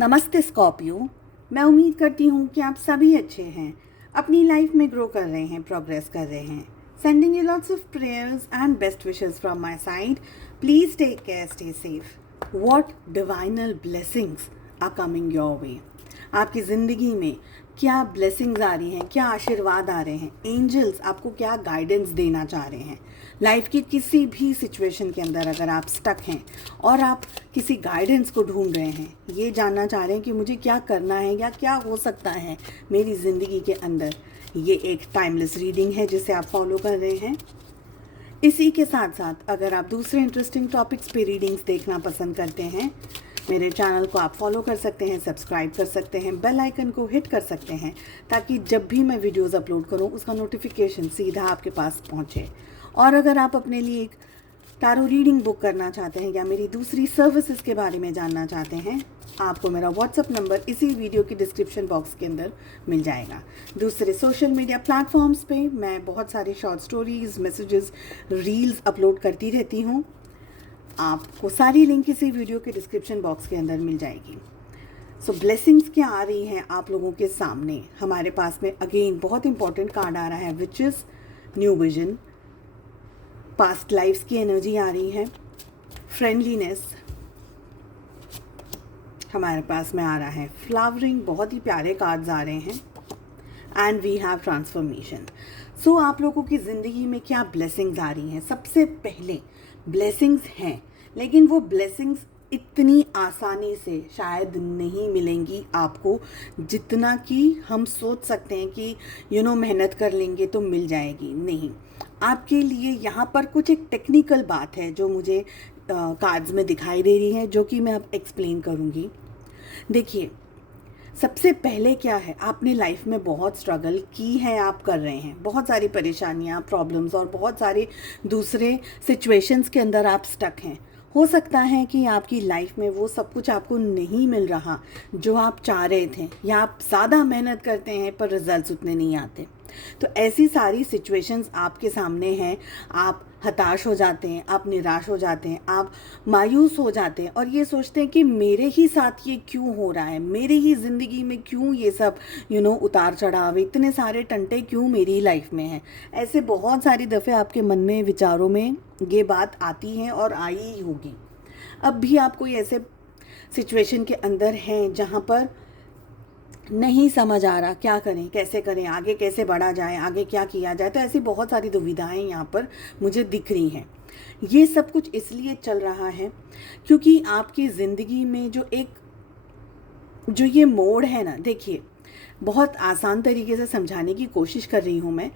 नमस्ते स्कॉर्पियो। मैं उम्मीद करती हूँ कि आप सभी अच्छे हैं, अपनी लाइफ में ग्रो कर रहे हैं, प्रोग्रेस कर रहे हैं। Sending you lots of prayers and best wishes from my side. Please take care, stay safe. What divine blessings are coming your way. आपकी ज़िंदगी में क्या ब्लेसिंग्स आ रही हैं, क्या आशीर्वाद आ रहे हैं, एंजल्स आपको क्या गाइडेंस देना चाह रहे हैं। लाइफ की किसी भी सिचुएशन के अंदर अगर आप स्टक हैं और आप किसी गाइडेंस को ढूंढ रहे हैं, ये जानना चाह रहे हैं कि मुझे क्या करना है या क्या हो सकता है मेरी ज़िंदगी के अंदर, ये एक टाइमलेस रीडिंग है जिसे आप फॉलो कर रहे हैं। इसी के साथ साथ अगर आप दूसरे इंटरेस्टिंग टॉपिक्स पे रीडिंग्स देखना पसंद करते हैं, मेरे चैनल को आप फॉलो कर सकते हैं, सब्सक्राइब कर सकते हैं, बेल आइकन को हिट कर सकते हैं ताकि जब भी मैं वीडियोस अपलोड करूं उसका नोटिफिकेशन सीधा आपके पास पहुंचे। और अगर आप अपने लिए एक टैरो रीडिंग बुक करना चाहते हैं या मेरी दूसरी सर्विसेज के बारे में जानना चाहते हैं, आपको मेरा व्हाट्सअप नंबर इसी वीडियो की डिस्क्रिप्शन बॉक्स के अंदर मिल जाएगा। दूसरे सोशल मीडिया प्लेटफॉर्म्स पे मैं बहुत सारी short stories, messages, reels upload करती रहती हूँ। आपको सारी लिंक इसी वीडियो के डिस्क्रिप्शन बॉक्स के अंदर मिल जाएगी। सो ब्लेसिंग्स क्या आ रही हैं आप लोगों के सामने। हमारे पास में अगेन बहुत इंपॉर्टेंट कार्ड आ रहा है which is new vision. Past lifes की एनर्जी आ रही है, फ्रेंडलीनेस हमारे पास में आ रहा है, फ्लावरिंग, बहुत ही प्यारे कार्ड्स आ रहे हैं, एंड वी हैव ट्रांसफॉर्मेशन। सो आप लोगों की ज़िंदगी में क्या ब्लेसिंग्स आ रही हैं। सबसे पहले ब्लेसिंग्स हैं, लेकिन वो ब्लेसिंग्स इतनी आसानी से शायद नहीं मिलेंगी आपको जितना कि हम सोच सकते हैं कि मेहनत कर लेंगे तो मिल जाएगी। नहीं, आपके लिए यहाँ पर कुछ एक टेक्निकल बात है जो मुझे कार्ड्स में दिखाई दे रही है, जो कि मैं अब एक्सप्लेन करूँगी। देखिए, सबसे पहले क्या है, आपने लाइफ में बहुत स्ट्रगल की है, आप कर रहे हैं, बहुत सारी परेशानियाँ, प्रॉब्लम्स और बहुत सारे दूसरे सिचुएशंस के अंदर आप स्टक हैं। हो सकता है कि आपकी लाइफ में वो सब कुछ आपको नहीं मिल रहा जो आप चाह रहे थे, या आप ज़्यादा मेहनत करते हैं पर रिजल्ट्स उतने नहीं आते। तो ऐसी सारी सिचुएशंस आपके सामने हैं। आप हताश हो जाते हैं, आप निराश हो जाते हैं, आप मायूस हो जाते हैं और ये सोचते हैं कि मेरे ही साथ ये क्यों हो रहा है, मेरे ही ज़िंदगी में क्यों ये सब उतार चढ़ाव, इतने सारे टंटे क्यों मेरी लाइफ में हैं। ऐसे बहुत सारी दफ़े आपके मन में, विचारों में ये बात आती है और आई ही होगी। अब भी आप कोई ऐसे सिचुएशन के अंदर हैं जहाँ पर नहीं समझ आ रहा क्या करें, कैसे करें, आगे कैसे बढ़ा जाए, आगे क्या किया जाए। तो ऐसी बहुत सारी दुविधाएं यहाँ पर मुझे दिख रही हैं। ये सब कुछ इसलिए चल रहा है क्योंकि आपकी ज़िंदगी में जो ये मोड़ है ना, देखिए बहुत आसान तरीके से समझाने की कोशिश कर रही हूँ मैं।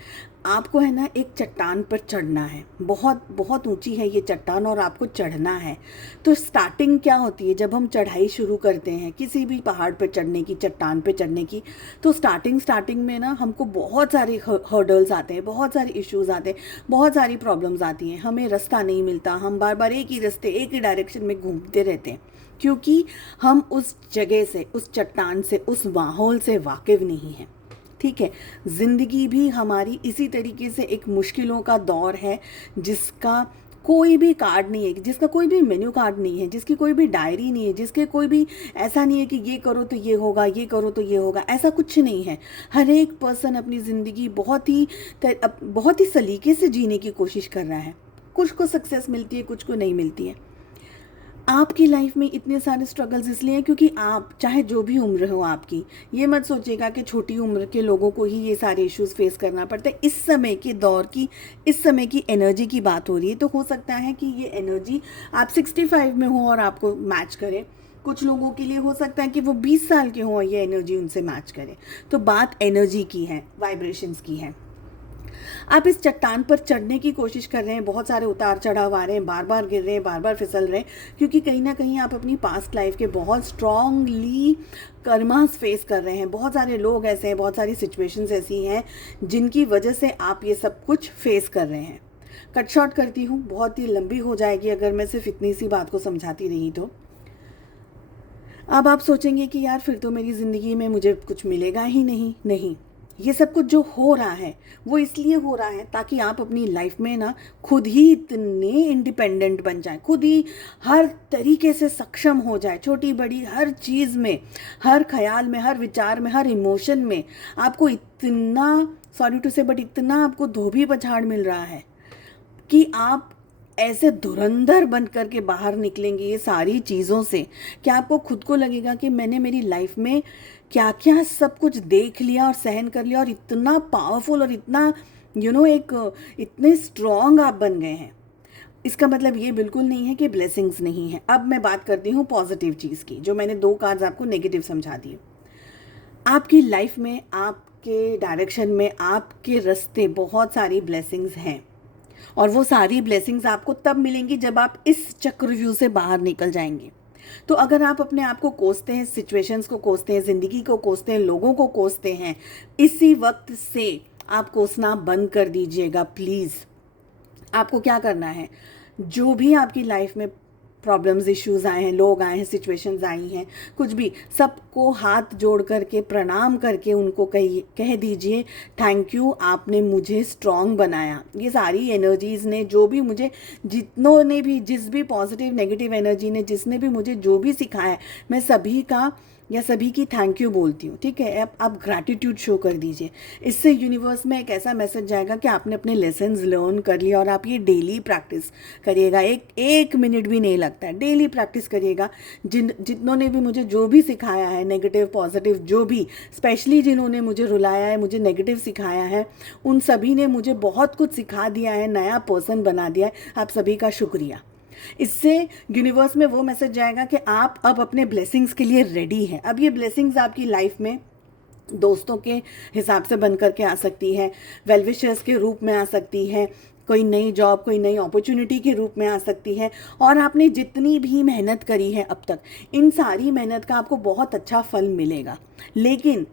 आपको है ना एक चट्टान पर चढ़ना है, बहुत बहुत ऊंची है ये चट्टान और आपको चढ़ना है। तो स्टार्टिंग क्या होती है, जब हम चढ़ाई शुरू करते हैं किसी भी पहाड़ पर चढ़ने की, चट्टान पर चढ़ने की, तो स्टार्टिंग में ना हमको बहुत सारे हर्डल्स आते हैं, बहुत सारे इश्यूज आते हैं, बहुत सारी प्रॉब्लम्स आती हैं, हमें रास्ता नहीं मिलता, हम बार बार एक ही रास्ते, एक ही डायरेक्शन में घूमते रहते हैं क्योंकि हम उस जगह से, उस चट्टान से, उस माहौल से वाकिफ़ नहीं हैं। ठीक है, ज़िंदगी भी हमारी इसी तरीके से एक मुश्किलों का दौर है जिसका कोई भी कार्ड नहीं है, जिसका कोई भी मेन्यू कार्ड नहीं है, जिसकी कोई भी डायरी नहीं है, जिसके कोई भी ऐसा नहीं है कि ये करो तो ये होगा, ये करो तो ये होगा, ऐसा कुछ नहीं है। हर एक पर्सन अपनी ज़िंदगी बहुत ही सलीके से जीने की कोशिश कर रहा है। कुछ को सक्सेस मिलती है, कुछ को नहीं मिलती है। आपकी लाइफ में इतने सारे स्ट्रगल्स इसलिए हैं क्योंकि आप, चाहे जो भी उम्र हो आपकी, ये मत सोचिएगा कि छोटी उम्र के लोगों को ही ये सारे इश्यूज फेस करना पड़ता है। इस समय के दौर की, इस समय की एनर्जी की बात हो रही है। तो हो सकता है कि ये एनर्जी आप 65 में हो और आपको मैच करे। कुछ लोगों के लिए हो सकता है कि वो 20 साल के हों और ये एनर्जी उनसे मैच करे। तो बात एनर्जी की है, वाइब्रेशंस की है। आप इस चट्टान पर चढ़ने की कोशिश कर रहे हैं, बहुत सारे उतार चढ़ाव आ रहे हैं, बार बार गिर रहे हैं, बार बार फिसल रहे हैं, क्योंकि कहीं ना कहीं आप अपनी पास्ट लाइफ के बहुत स्ट्रांगली कर्मास फेस कर रहे हैं। बहुत सारे लोग ऐसे हैं, बहुत सारी सिचुएशंस ऐसी हैं जिनकी वजह से आप ये सब कुछ फेस कर रहे हैं। कट शॉर्ट करती हूँ, बहुत ही लंबी हो जाएगी अगर मैं सिर्फ इतनी सी बात को समझाती रही तो। अब आप सोचेंगे कि यार फिर तो मेरी ज़िंदगी में मुझे कुछ मिलेगा ही नहीं। नहीं, ये सब कुछ जो हो रहा है वो इसलिए हो रहा है ताकि आप अपनी लाइफ में ना खुद ही इतने इंडिपेंडेंट बन जाए, खुद ही हर तरीके से सक्षम हो जाए, छोटी बड़ी हर चीज़ में, हर ख्याल में, हर विचार में, हर इमोशन में आपको इतना, सॉरी टू से बट इतना आपको धोबी पछाड़ मिल रहा है कि आप ऐसे धुरंधर बन करके बाहर निकलेंगे ये सारी चीज़ों से कि आपको खुद को लगेगा कि मैंने मेरी लाइफ में क्या क्या सब कुछ देख लिया और सहन कर लिया और इतना पावरफुल और इतना एक इतने स्ट्रॉन्ग आप बन गए हैं। इसका मतलब ये बिल्कुल नहीं है कि ब्लेसिंग्स नहीं है। अब मैं बात करती हूँ पॉजिटिव चीज़ की, जो मैंने 2 कार्ड्स आपको नेगेटिव समझा दिए। आपकी लाइफ में, आपके डायरेक्शन में, आपके रास्ते बहुत सारी ब्लेसिंग्स हैं और वो सारी ब्लेसिंग्स आपको तब मिलेंगी जब आप इस चक्रव्यूह से बाहर निकल जाएंगे। तो अगर आप अपने आप को कोसते हैं, सिचुएशंस को कोसते हैं, ज़िंदगी को कोसते हैं, लोगों को कोसते हैं, इसी वक्त से आप कोसना बंद कर दीजिएगा प्लीज़। आपको क्या करना है, जो भी आपकी लाइफ में प्रॉब्लम्स, इश्यूज आए हैं, लोग आए हैं, सिचुएशंस आई हैं, कुछ भी, सबको हाथ जोड़ करके प्रणाम करके उनको कह दीजिए थैंक यू, आपने मुझे स्ट्रॉन्ग बनाया। ये सारी एनर्जीज़ ने, जो भी मुझे, जितनों ने भी, जिस भी पॉजिटिव नेगेटिव एनर्जी ने, जिसने भी मुझे जो भी सिखाया, मैं सभी का या सभी की थैंक यू बोलती हूँ। ठीक है, अब आप ग्रैटिट्यूड शो कर दीजिए। इससे यूनिवर्स में एक ऐसा मैसेज जाएगा कि आपने अपने लेसन्स लर्न कर लिया और आप ये डेली प्रैक्टिस करिएगा। एक मिनट भी नहीं लगता है, डेली प्रैक्टिस करिएगा। जितनों ने भी मुझे जो भी सिखाया है, नेगेटिव पॉजिटिव जो भी, स्पेशली जिन्होंने मुझे रुलाया है, मुझे नेगेटिव सिखाया है, उन सभी ने मुझे बहुत कुछ सिखा दिया है, नया पर्सन बना दिया है। आप सभी का शुक्रिया। इससे यूनिवर्स में वो मैसेज जाएगा कि आप अब अपने ब्लेसिंग्स के लिए रेडी हैं। अब ये ब्लेसिंग्स आपकी लाइफ में दोस्तों के हिसाब से बन करके आ सकती है, वेल विशर्स के रूप में आ सकती है, कोई नई जॉब, कोई नई अपॉर्चुनिटी के रूप में आ सकती है। और आपने जितनी भी मेहनत करी है अब तक, इन सारी मेहनत का आपको बहुत अच्छा फल मिलेगा। लेकिन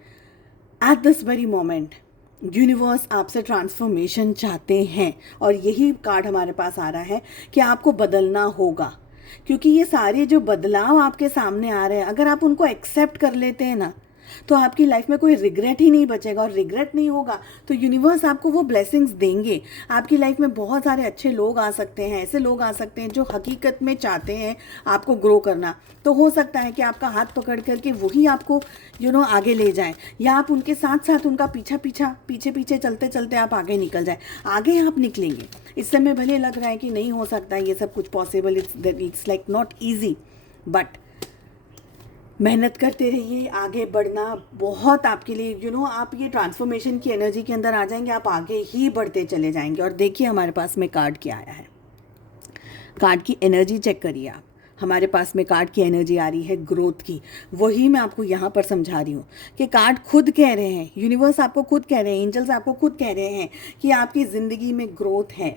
at this very moment universe आपसे ट्रांसफॉर्मेशन चाहते हैं और यही कार्ड हमारे पास आ रहा है कि आपको बदलना होगा। क्योंकि ये सारे जो बदलाव आपके सामने आ रहे हैं, अगर आप उनको एक्सेप्ट कर लेते हैं ना, तो आपकी लाइफ में कोई रिग्रेट ही नहीं बचेगा। और रिग्रेट नहीं होगा तो यूनिवर्स आपको वो ब्लेसिंग्स देंगे। आपकी लाइफ में बहुत सारे अच्छे लोग आ सकते हैं, ऐसे लोग आ सकते हैं जो हकीकत में चाहते हैं आपको ग्रो करना। तो हो सकता है कि आपका हाथ पकड़ करके वही आपको आगे ले जाए, या आप उनके साथ साथ उनका पीछे पीछे चलते चलते आप आगे निकल जाए। आगे आप निकलेंगे। इस समय भले लग रहा है कि नहीं हो सकता ये सब कुछ possible, it's like not easy, but मेहनत करते रहिए। आगे बढ़ना बहुत आपके लिए आप ये ट्रांसफॉर्मेशन की एनर्जी के अंदर आ जाएंगे, आप आगे ही बढ़ते चले जाएंगे। और देखिए हमारे पास में कार्ड क्या आया है, कार्ड की एनर्जी चेक करिए आप। हमारे पास में कार्ड की एनर्जी आ रही है ग्रोथ की। वही मैं आपको यहाँ पर समझा रही हूँ कि कार्ड खुद कह रहे हैं, यूनिवर्स आपको खुद कह रहे हैं, एंजल्स आपको खुद कह रहे हैं कि आपकी ज़िंदगी में ग्रोथ है।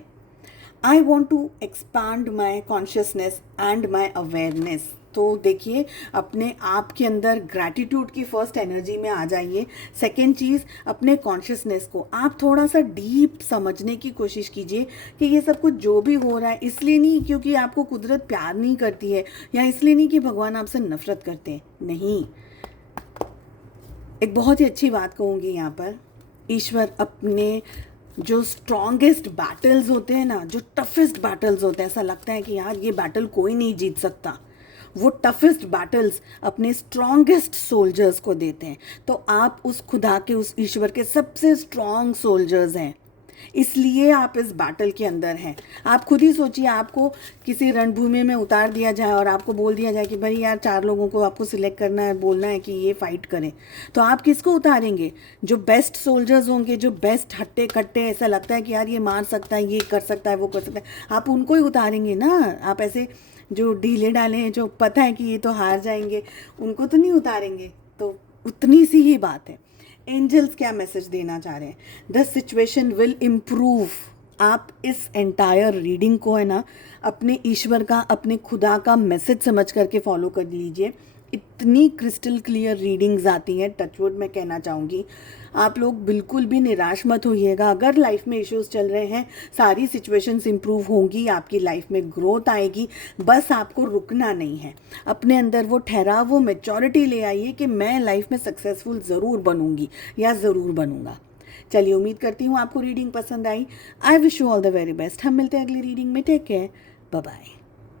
I want to expand my consciousness and my awareness. तो देखिए अपने आप के अंदर ग्रैटिट्यूड की फर्स्ट एनर्जी में आ जाइए। सेकेंड चीज़, अपने कॉन्शियसनेस को आप थोड़ा सा डीप समझने की कोशिश कीजिए कि ये सब कुछ जो भी हो रहा है, इसलिए नहीं क्योंकि आपको कुदरत प्यार नहीं करती है, या इसलिए नहीं कि भगवान आपसे नफरत करते हैं, नहीं। एक बहुत ही अच्छी बात कहूँगी यहाँ पर, ईश्वर अपने जो स्ट्रॉन्गेस्ट बैटल्स होते हैं ना, जो टफेस्ट बैटल्स होते हैं, ऐसा लगता है कि यार ये बैटल कोई नहीं जीत सकता, वो टफेस्ट बैटल्स अपने स्ट्रॉन्गेस्ट सोल्जर्स को देते हैं। तो आप उस खुदा के, उस ईश्वर के सबसे स्ट्रॉन्ग सोल्जर्स हैं, इसलिए आप इस बैटल के अंदर हैं। आप खुद ही सोचिए, आपको किसी रणभूमि में उतार दिया जाए और आपको बोल दिया जाए कि भाई यार 4 लोगों को आपको सिलेक्ट करना है, बोलना है कि ये फाइट करें, तो आप किसको उतारेंगे? जो बेस्ट सोल्जर्स होंगे, जो बेस्ट हट्टे कट्टे, ऐसा लगता है कि यार ये मार सकता है, ये कर सकता है, वो कर सकता है, आप उनको ही उतारेंगे ना। आप ऐसे जो ढीले डाले हैं, जो पता है कि ये तो हार जाएंगे, उनको तो नहीं उतारेंगे। तो उतनी सी ही बात है। एंजल्स क्या मैसेज देना चाह रहे हैं? The situation will improve. आप इस एंटायर रीडिंग को है ना अपने ईश्वर का, अपने खुदा का मैसेज समझ करके फॉलो कर लीजिए। इतनी क्रिस्टल क्लियर रीडिंग्स आती हैं, टचवुड मैं कहना चाहूँगी। आप लोग बिल्कुल भी निराश मत होइएगा। अगर लाइफ में इश्यूज चल रहे हैं, सारी सिचुएशंस इंप्रूव होंगी, आपकी लाइफ में ग्रोथ आएगी। बस आपको रुकना नहीं है, अपने अंदर वो ठहराव, वो मैच्योरिटी ले आइए कि मैं लाइफ में सक्सेसफुल ज़रूर बनूंगी या ज़रूर बनूंगा। चलिए, उम्मीद करती हूँ आपको रीडिंग पसंद आई। I wish you all the very best. हम मिलते हैं अगली रीडिंग में। Take care, bye bye.